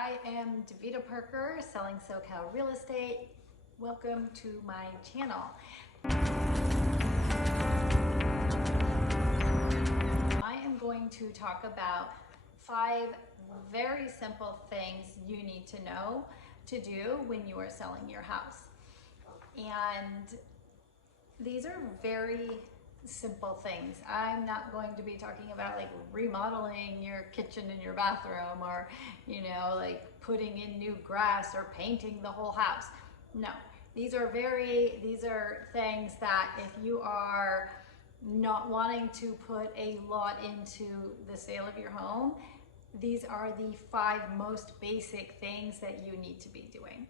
I am Davida Parker, selling SoCal Real Estate. Welcome to my channel. I am going to talk about 5 very simple things you need to know to do when you are selling your house. And these are very simple things. I'm not going to be talking about like remodeling your kitchen and your bathroom, or like putting in new grass or painting the whole house. No, these are things that if you are not wanting to put a lot into the sale of your home, these are the 5 most basic things that you need to be doing.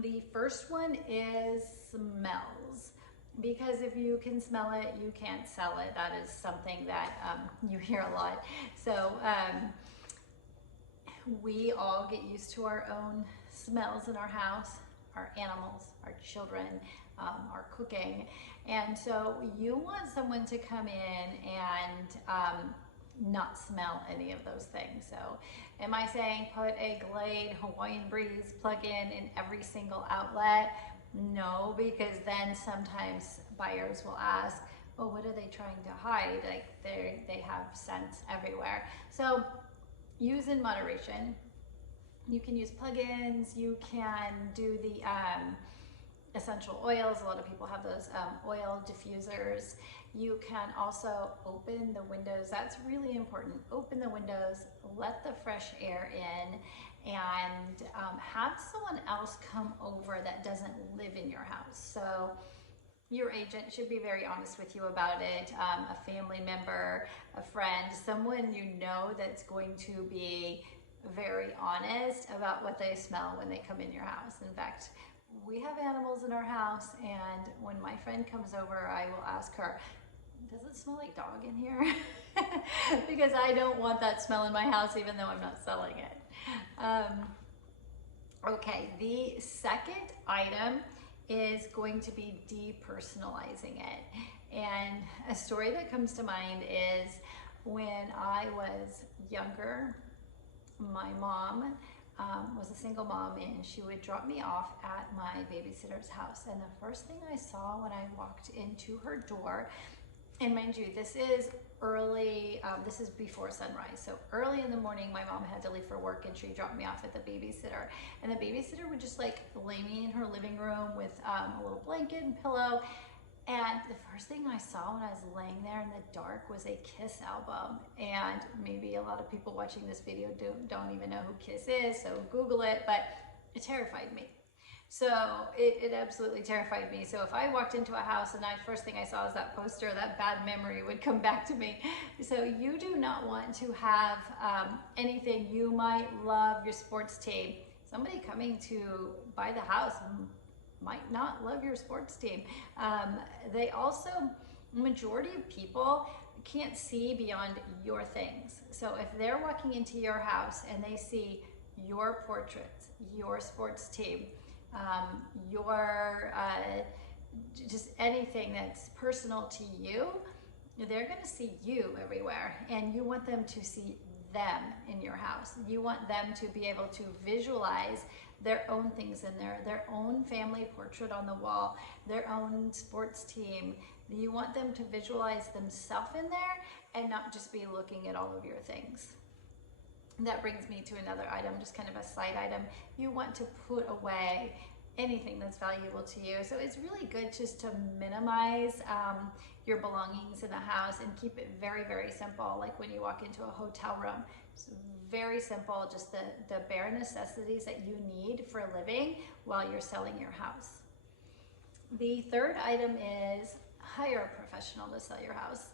The first one is smells. Because if you can smell it, you can't sell it. That is something that you hear a lot. So we all get used to our own smells in our house, our animals, our children, our cooking. And so you want someone to come in and not smell any of those things. So am I saying put a Glade Hawaiian Breeze plug-in every single outlet? No, because then sometimes buyers will ask, oh, what are they trying to hide? Like they have scents everywhere. So use in moderation. You can use plug-ins, you can do the essential oils. A lot of people have those oil diffusers. You can also open the windows. That's really important. Open the windows, let the fresh air in, and have someone else come over that doesn't live in your house. So your agent should be very honest with you about it. A family member, a friend, someone you know that's going to be very honest about what they smell when they come in your house. In fact, we have animals in our house, and when my friend comes over, I will ask her, does it smell like dog in here? Because I don't want that smell in my house, even though I'm not selling it. Okay, the second item is going to be depersonalizing it. And a story that comes to mind is when I was younger, my mom was a single mom, and she would drop me off at my babysitter's house. And the first thing I saw when I walked into her door, and mind you, this is early, this is before sunrise. So early in the morning, my mom had to leave for work, and she dropped me off at the babysitter. And the babysitter would just like lay me in her living room with a little blanket and pillow. And the first thing I saw when I was laying there in the dark was a Kiss album. And maybe a lot of people watching this video don't even know who Kiss is, so Google it, but it terrified me. So it absolutely terrified me. So if I walked into a house and the first thing I saw was that poster, that bad memory would come back to me. So you do not want to have anything. You might love your sports team. Somebody coming to buy the house might not love your sports team. They also, majority of people can't see beyond your things. So if they're walking into your house and they see your portraits, your sports team, your just anything that's personal to you, they're going to see you everywhere, and you want them to see them in your house. You want them to be able to visualize their own things in there, their own family portrait on the wall, their own sports team. You want them to visualize themselves in there and not just be looking at all of your things. That brings me to another item, just kind of a side item. You want to put away anything that's valuable to you. So it's really good just to minimize your belongings in the house and keep it very, very simple. Like when you walk into a hotel room, it's very simple, just the bare necessities that you need for living while you're selling your house. The third item is hire a professional to sell your house.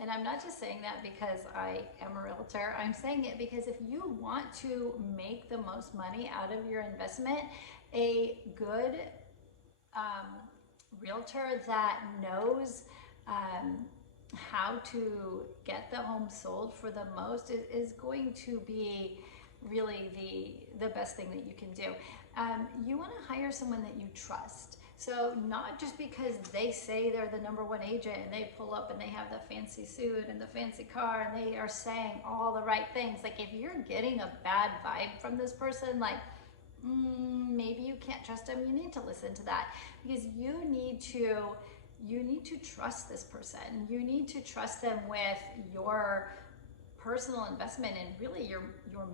And I'm not just saying that because I am a realtor. I'm saying it because if you want to make the most money out of your investment, a good realtor that knows how to get the home sold for the most is going to be really the best thing that you can do. You want to hire someone that you trust. So not just because they say they're the #1 agent and they pull up and they have the fancy suit and the fancy car and they are saying all the right things. Like if you're getting a bad vibe from this person, like maybe you can't trust them, you need to listen to that, because you need to trust this person. You need to trust them with your personal investment and really your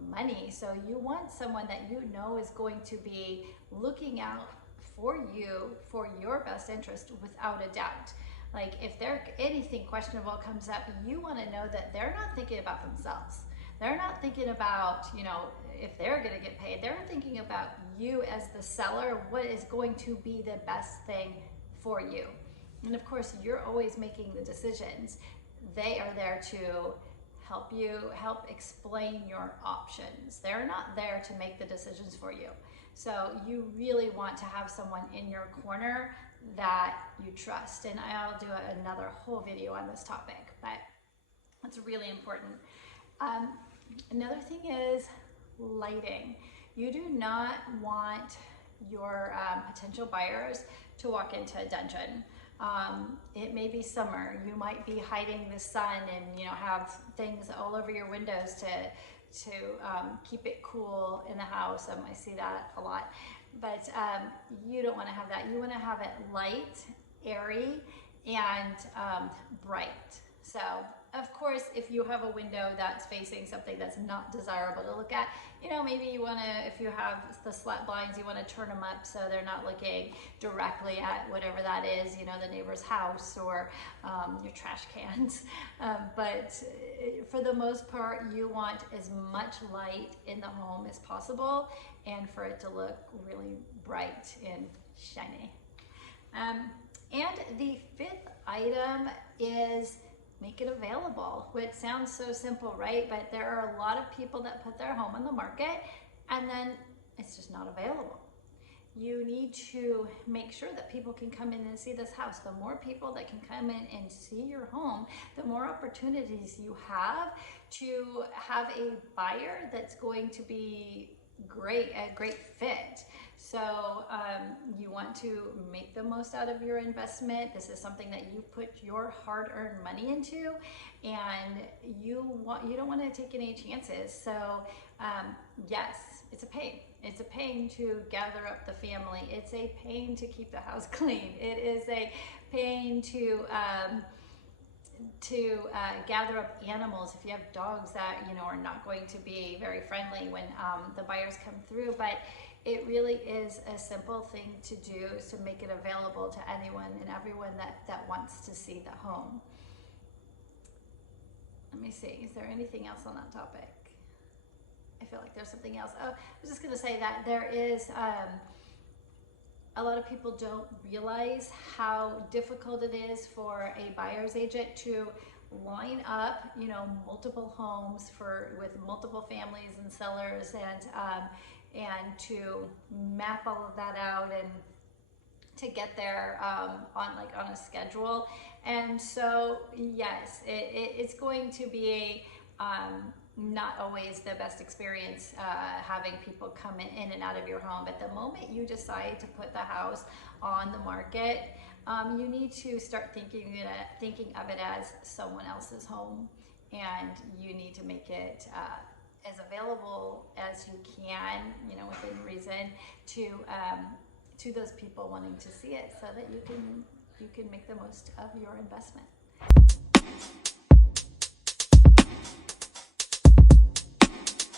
money. So you want someone that you know is going to be looking out for you, for your best interest, without a doubt. Like if anything questionable comes up, you want to know that they're not thinking about themselves. They're not thinking about, if they're going to get paid. They're thinking about you as the seller, what is going to be the best thing for you. And of course, you're always making the decisions. They are there to help you, help explain your options. They're not there to make the decisions for you. So you really want to have someone in your corner that you trust. And I'll do another whole video on this topic, but it's really important. Another thing is lighting. You do not want your potential buyers to walk into a dungeon. It may be summer. You might be hiding the sun and have things all over your windows to keep it cool in the house. I see that a lot, but you don't want to have that. You want to have it light, airy, and bright. So of course, if you have a window that's facing something that's not desirable to look at, maybe you want to, if you have the slat blinds, you want to turn them up so they're not looking directly at whatever that is, the neighbor's house or your trash cans. But for the most part, you want as much light in the home as possible and for it to look really bright and shiny. And the 5th item is make it available, which sounds so simple, right? But there are a lot of people that put their home on the market and then it's just not available. You need to make sure that people can come in and see this house. The more people that can come in and see your home, the more opportunities you have to have a buyer that's going to be a great fit. So you want to make the most out of your investment. This is something that you put your hard-earned money into, and you don't want to take any chances. So yes, it's a pain. It's a pain to gather up the family. It's a pain to keep the house clean. It is a pain to gather up animals if you have dogs that are not going to be very friendly when the buyers come through. But it really is a simple thing to do, is to make it available to anyone and everyone that wants to see the home. Let me see, is there anything else on that topic? I feel like there's something else. Oh, I was just going to say that there is a lot of people don't realize how difficult it is for a buyer's agent to line up, multiple homes with multiple families and sellers, and to map all of that out and to get there on a schedule. And so yes, it's going to be not always the best experience having people come in and out of your home. But the moment you decide to put the house on the market, you need to start thinking of it as someone else's home, and you need to make it as available as you can, within reason, to those people wanting to see it, so that you can make the most of your investment.